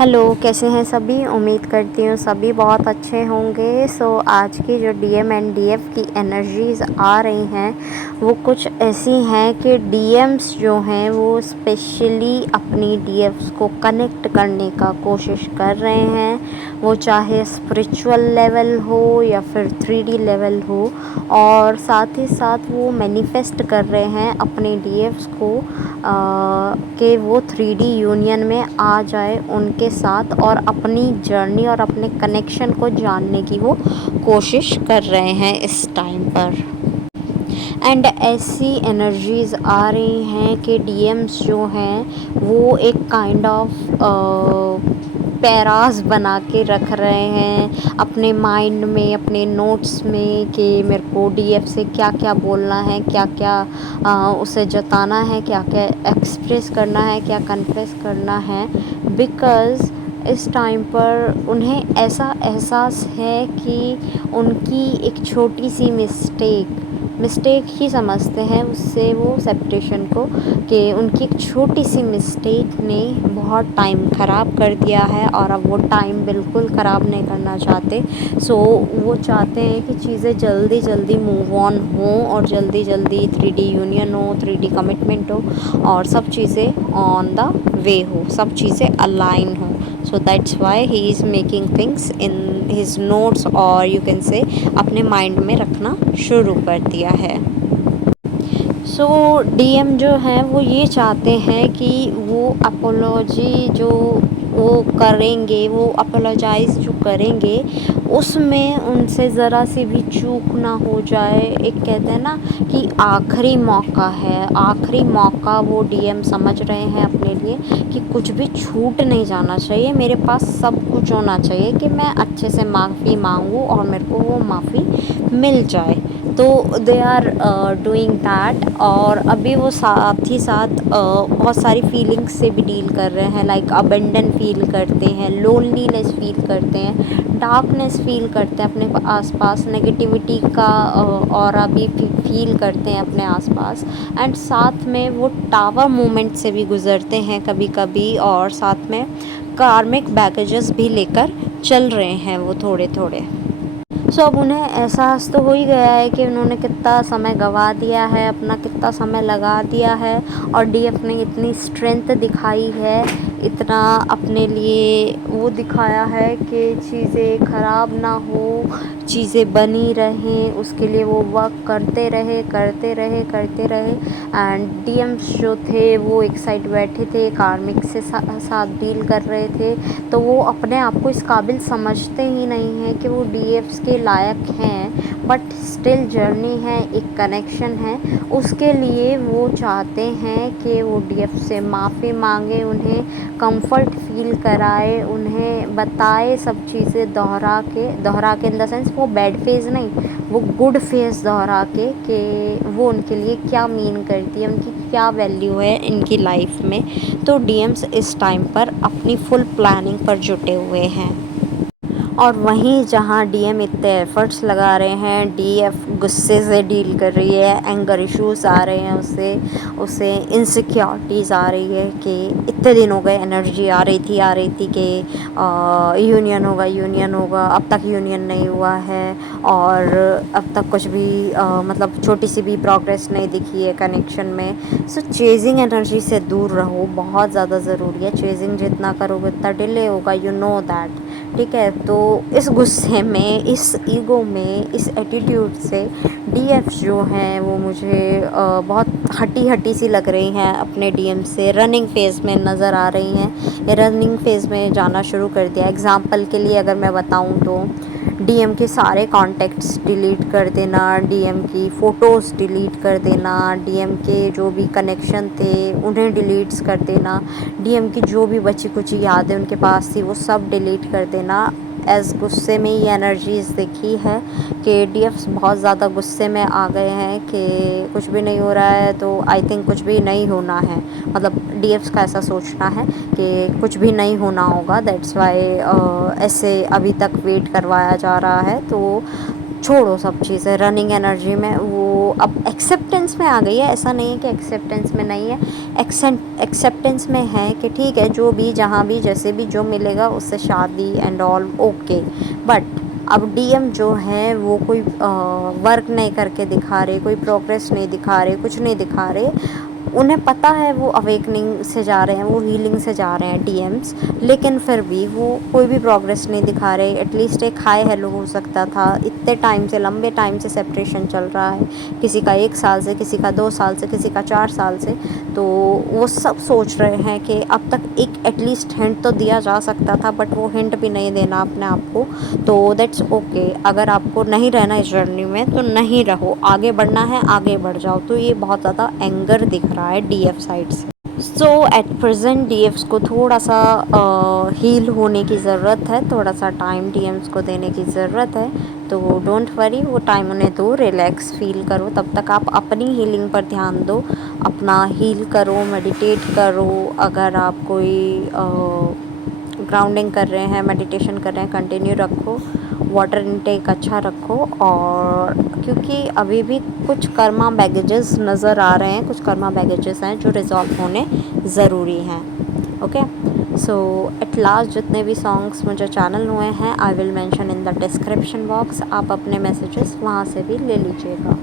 Hello, कैसे हैं सभी? उम्मीद करती हूँ सभी बहुत अच्छे होंगे। आज की जो डीएम एंड डीएफ की एनर्जीज़ आ रही हैं वो कुछ ऐसी हैं कि डीएम्स जो हैं वो स्पेशली अपनी डीएफ्स को कनेक्ट करने का कोशिश कर रहे हैं। वो चाहे स्पिरिचुअल लेवल हो या फिर 3D लेवल हो, और साथ ही साथ वो मैनिफेस्ट कर रहे हैं अपने डीएफ्स को कि वो 3D यूनियन में आ जाए उनके साथ, और अपनी जर्नी और अपने कनेक्शन को जानने की वो कोशिश कर रहे हैं इस टाइम पर। एंड ऐसी एनर्जीज़ आ रही हैं कि डीएम्स जो हैं वो एक काइंड ऑफ पैरास बना के रख रहे हैं अपने माइंड में, अपने नोट्स में, कि मेरे को डीएफ से क्या क्या बोलना है, क्या क्या उसे जताना है, क्या क्या एक्सप्रेस करना है, क्या कन्फेस करना है। बिकॉज़ इस टाइम पर उन्हें ऐसा एहसास है कि उनकी एक छोटी सी मिस्टेक ही समझते हैं उससे वो सेपरेशन को, कि उनकी एक छोटी सी मिस्टेक ने बहुत टाइम ख़राब कर दिया है और अब वो टाइम बिल्कुल ख़राब नहीं करना चाहते। वो चाहते हैं कि चीज़ें जल्दी जल्दी मूव ऑन हों और जल्दी जल्दी 3D यूनियन हो, 3D कमिटमेंट हो, और सब चीज़ें ऑन द वे हो, सब चीज़ें अलाइन हो। So that's why he is making things in his notes, और यू कैन से अपने माइंड में रखना शुरू कर दिया है। डीएम जो हैं वो ये चाहते हैं कि वो अपोलॉजी जो वो करेंगे, वो अपोलोजाइज़ जो करेंगे उसमें उनसे ज़रा सी भी चूक ना हो जाए। एक कहते हैं ना कि आखिरी मौका है, आखिरी मौका वो डीएम समझ रहे हैं अपने लिए, कि कुछ भी छूट नहीं जाना चाहिए, मेरे पास सब कुछ होना चाहिए कि मैं अच्छे से माफ़ी मांगूँ और मेरे को वो माफ़ी मिल जाए। तो दे आर डूइंग दैट। और अभी वो साथ ही साथ बहुत सारी फीलिंग्स से भी डील कर रहे हैं, लाइक अबेंडन फील करते हैं, लोनलीनेस फील करते हैं, डार्कनेस फील करते हैं अपने आसपास, नेगेटिविटी का ऑरा भी फील करते हैं अपने आसपास। एंड साथ में वो टावर मूवमेंट से भी गुज़रते हैं कभी कभी, और साथ में कार्मिक बैगेजेस भी लेकर चल रहे हैं वो थोड़े थोड़े। अब उन्हें एहसास तो हो ही गया है कि उन्होंने कितना समय गंवा दिया है, अपना कितना समय लगा दिया है, और डीएफ ने इतनी स्ट्रेंथ दिखाई है, इतना अपने लिए वो दिखाया है कि चीज़ें ख़राब ना हो, चीज़ें बनी रहें, उसके लिए वो वर्क करते रहे। एंड डीएम्स जो थे वो एक साइड बैठे थे, कार्मिक से साथ डील कर रहे थे। तो वो अपने आप को इस काबिल समझते ही नहीं हैं कि वो डीएफ्स के लायक हैं, बट स्टिल जर्नी है, एक कनेक्शन है, उसके लिए वो चाहते हैं कि वो डीएफ से माफ़ी मांगे, उन्हें कंफर्ट फील कराए, उन्हें बताए सब चीज़ें दोहरा के इन द सेंस वो बैड फेज़ नहीं, वो गुड फेज़ दोहरा के, कि वो उनके लिए क्या मीन करती है, उनकी क्या वैल्यू है इनकी लाइफ में। तो डीएम्स इस टाइम पर अपनी फुल प्लानिंग पर जुटे हुए हैं। और वहीं जहाँ डीएम इतने एफ़र्ट्स लगा रहे हैं, डीएफ गुस्से से डील कर रही है, एंगर इश्यूज़ आ रहे हैं उसे उसे इनसिक्योरिटीज़ आ रही है कि इतने दिन हो गए, एनर्जी आ रही थी कि यूनियन होगा, अब तक यूनियन नहीं हुआ है, और अब तक कुछ भी मतलब छोटी सी भी प्रोग्रेस नहीं दिखी है कनेक्शन में। चेजिंग एनर्जी से दूर रहो, बहुत ज़्यादा ज़रूरी है। चेजिंग जितना करोगे उतना डिले होगा, यू नो दैट, ठीक है। तो इस गुस्से में, इस ईगो में, इस एटीट्यूड से डीएफ जो हैं वो मुझे बहुत हटी सी लग रही हैं, अपने डीएम से रनिंग फ़ेज़ में नज़र आ रही हैं, रनिंग फ़ेज़ में जाना शुरू कर दिया। एग्ज़ाम्पल के लिए अगर मैं बताऊं तो डीएम के सारे कॉन्टैक्ट्स डिलीट कर देना, डीएम की फ़ोटोज़ डिलीट कर देना, डीएम के जो भी कनेक्शन थे उन्हें डिलीट्स कर देना, डीएम की जो भी बची कुची यादें उनके पास थी वो सब डिलीट कर देना। एज़ गुस्से में ये एनर्जीज़ देखी है कि डीएफ्स बहुत ज़्यादा गुस्से में आ गए हैं कि कुछ भी नहीं हो रहा है, तो आई थिंक कुछ भी नहीं होना है, मतलब डीएफ्स का ऐसा सोचना है कि कुछ भी नहीं होना होगा, दैट्स वाई ऐसे अभी तक वेट करवाया जा रहा है। तो छोड़ो सब चीज़ें, रनिंग एनर्जी में वो अब एक्सेप्टेंस में आ गई है। ऐसा नहीं है कि एक्सेप्टेंस में नहीं है, एक्सेप्टेंस में है कि ठीक है, जो भी जहाँ भी जैसे भी जो मिलेगा उससे शादी एंड ऑल ओके। बट अब डीएम जो है वो कोई वर्क नहीं करके दिखा रहे, कोई प्रोग्रेस नहीं दिखा रहे, कुछ नहीं दिखा रहे। उन्हें पता है वो अवेकनिंग से जा रहे हैं, वो हीलिंग से जा रहे हैं डीएम्स, लेकिन फिर भी वो कोई भी प्रोग्रेस नहीं दिखा रहे। एटलीस्ट एक हाय हेलो हो सकता था। इतने टाइम से, लंबे टाइम से सेपरेशन चल रहा है, किसी का 1 साल से, किसी का 2 साल से, किसी का 4 साल से। तो वो सब सोच रहे हैं कि अब तक एक एटलीस्ट हिंट तो दिया जा सकता था, बट वो हिंट भी नहीं देना अपने आप को। तो दैट्स ओके। अगर आपको नहीं रहना इस जर्नी में तो नहीं रहो, आगे बढ़ना है आगे बढ़ जाओ। तो ये बहुत ज़्यादा एंगर दिख रहा है डीएफ साइड से। सो एट प्रेजेंट डीएफ्स को थोड़ा सा हील होने की ज़रूरत है, थोड़ा सा टाइम डीएम्स को देने की ज़रूरत है। तो डोंट वरी, वो टाइम उन्हें दो, रिलैक्स फील करो। तब तक आप अपनी हीलिंग पर ध्यान दो, अपना हील करो, मेडिटेट करो। अगर आप कोई ग्राउंडिंग कर रहे हैं, मेडिटेशन कर रहे हैं, कंटिन्यू रखो। वाटर इनटेक अच्छा रखो। और क्योंकि अभी भी कुछ कर्मा बैगेजेस नज़र आ रहे हैं, कुछ कर्मा बैगेजेस हैं जो रिजॉल्व होने ज़रूरी हैं। ओके, सो एट लास्ट जितने भी सॉन्ग्स मुझे चैनल हुए हैं I will mention in the description box. आप अपने मैसेजेस वहाँ से भी ले लीजिएगा।